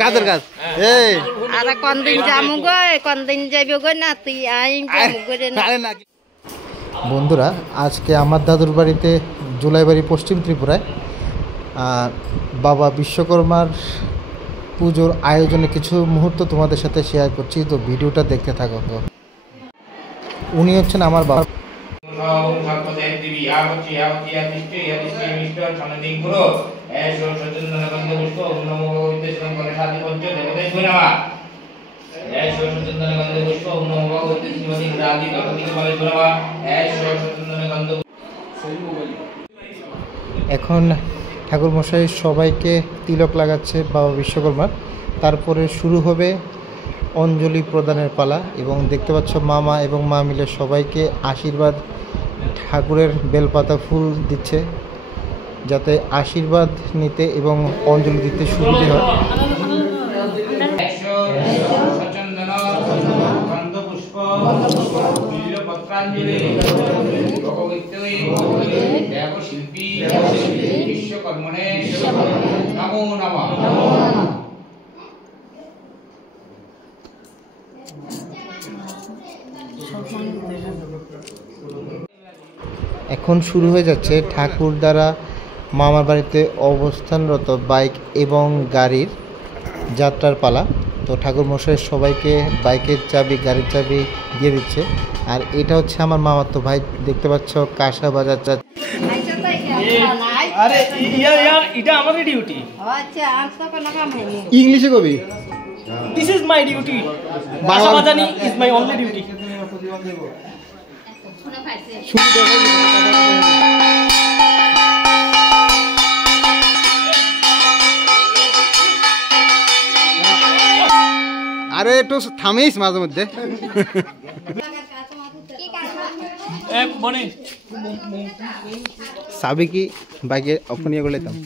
কাদের কাজ এই আর কোন দিন যামু গো কোন দিন যাইব গো নাতি আই যামু গো রে না। বন্ধুরা, আজকে আমার দাদুর বাড়িতে জুলাইবাড়ি পশ্চিম ত্রিপুরায় বাবা বিশ্বকর্মার পুজোর আয়োজনে কিছু মুহূর্ত তোমাদের সাথে শেয়ার করছি, তো ভিডিওটা দেখতে থাকো। তো উনি হচ্ছেন আমার বাবা। এখন ঠাকুরমশাই সবাইকে তিলক লাগাচ্ছে বাবা বিশ্বকর্মার, তারপরে শুরু হবে অঞ্জলি প্রদানের পালা। এবং দেখতে পাচ্ছ মামা এবং মা মিলে সবাইকে আশীর্বাদ, ঠাকুরের বেলপাতা ফুল দিচ্ছে যাতে আশীর্বাদ নিতে এবং অঞ্জলি দিতে সুবিধে হয়। এখন শুরু হয়ে যাচ্ছে ঠাকুর দ্বারা মামার বাড়িতে অবস্থানরত বাইক এবং গাড়ির যাত্রার পালা। তো ঠাকুর মশাই সবাইকে বাইকের চাবি, গাড়ির চাবি দিয়ে দিচ্ছে। আর এটা হচ্ছে আমার মামাতো ভাই, দেখতে পাচ্ছ কাঁসা বাজার। আরে এটা আমাদের ডিউটি। আচ্ছা আজকে কোন কাম হয়নি ইংলিশে কবি, দিস ইজ মাই ডিউটি, বাসা Bajani is my only duty. আরে একটু থামিস মাঝে মধ্যে। সাবি কি বাইকে অফ নিয়ে গেলে তাম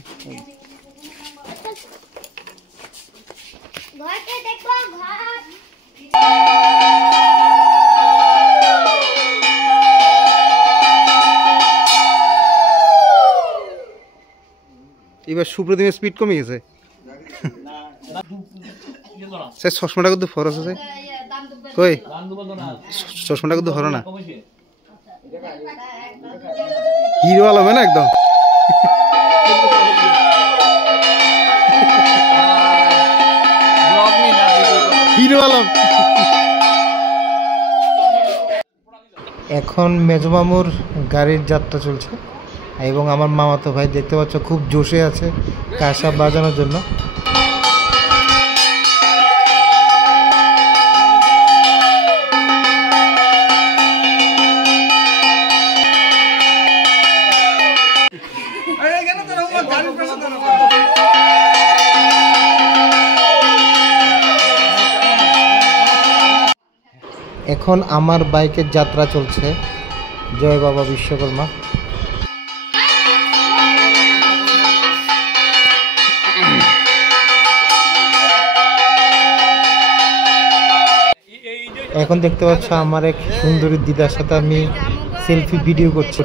এবার সুপ্রতিমের স্পিড কমে গেছে। সে চশমাটা কিন্তু ফরস আছে কই, চশমাটা কিন্তু হর না, হিরো আলমে না একদম। হিরো আলম। এখন মেজমামুর গাড়ির যাত্রা চলছে এবং আমার মামাতো ভাই দেখতে পাচ্ছ খুব জোশে আছে কাঁসা বাজানোর জন্য। এখন আমার বাইকের যাত্রা চলছে, জয় বাবা বিশ্বকর্মা। এখন দেখতে পাচ্ছ আমার এক সুন্দরী দিদার সাথে আমি সেলফি ভিডিও করছি।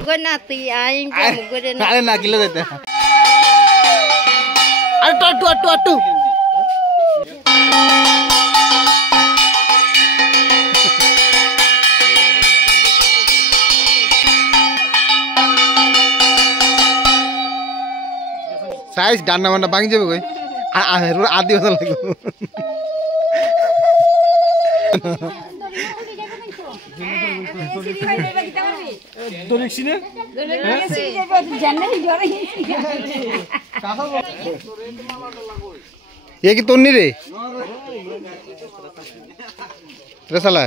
আরে না কিলো যেতে আটু আটু আটু আটু। সাইজ ডান্না মান্না ভাঙি যাবে কই, আদি বছর লাগবে। এ কি তন্নি রে রেসালা।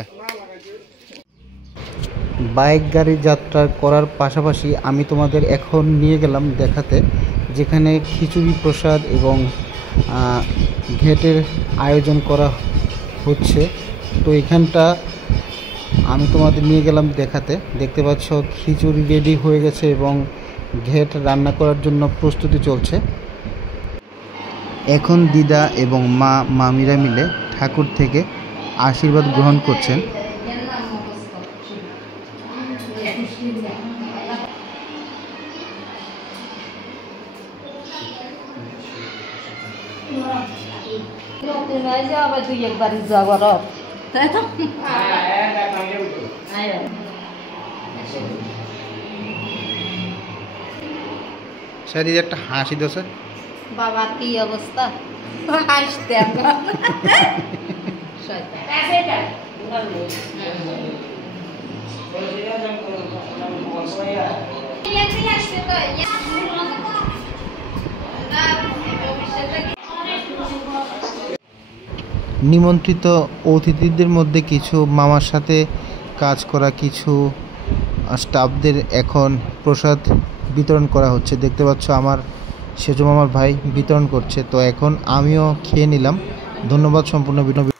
বাইক গাড়ি যাত্রা করার পাশাপাশি আমি তোমাদের এখন নিয়ে গেলাম দেখাতে যেখানে খিচুড়ি প্রসাদ এবং ঘেটের আয়োজন করা হচ্ছে। তো এখানটা আমি তোমাদের নিয়ে গেলাম দেখাতে। দেখতে পাচ্ছ খিচুড়ি রেডি হয়ে গেছে এবং ঘেট রান্না করার জন্য প্রস্তুতি চলছে। এখন দিদা এবং মামিরা মিলে ঠাকুর থেকে আশীর্বাদ গ্রহণ করছেন। নতুন হয়ে যাও আবার দুই একবার যাওয়ার তাই তো স্যার এই একটা হাসি দাও স্যার। বাবা কি অবস্থা হাসতে নিমন্ত্রিত অতিথিদের মধ্যে কিছু মামার সাথে কাজ করা কিছু স্টাফদের এখন প্রসাদ বিতরণ করা হচ্ছে। দেখতে পাচ্ছ আমার সেজো মামার ভাই বিতরণ করছে। তো এখন আমিও খেয়ে নিলাম। ধন্যবাদ সম্পূর্ণ ভিডিও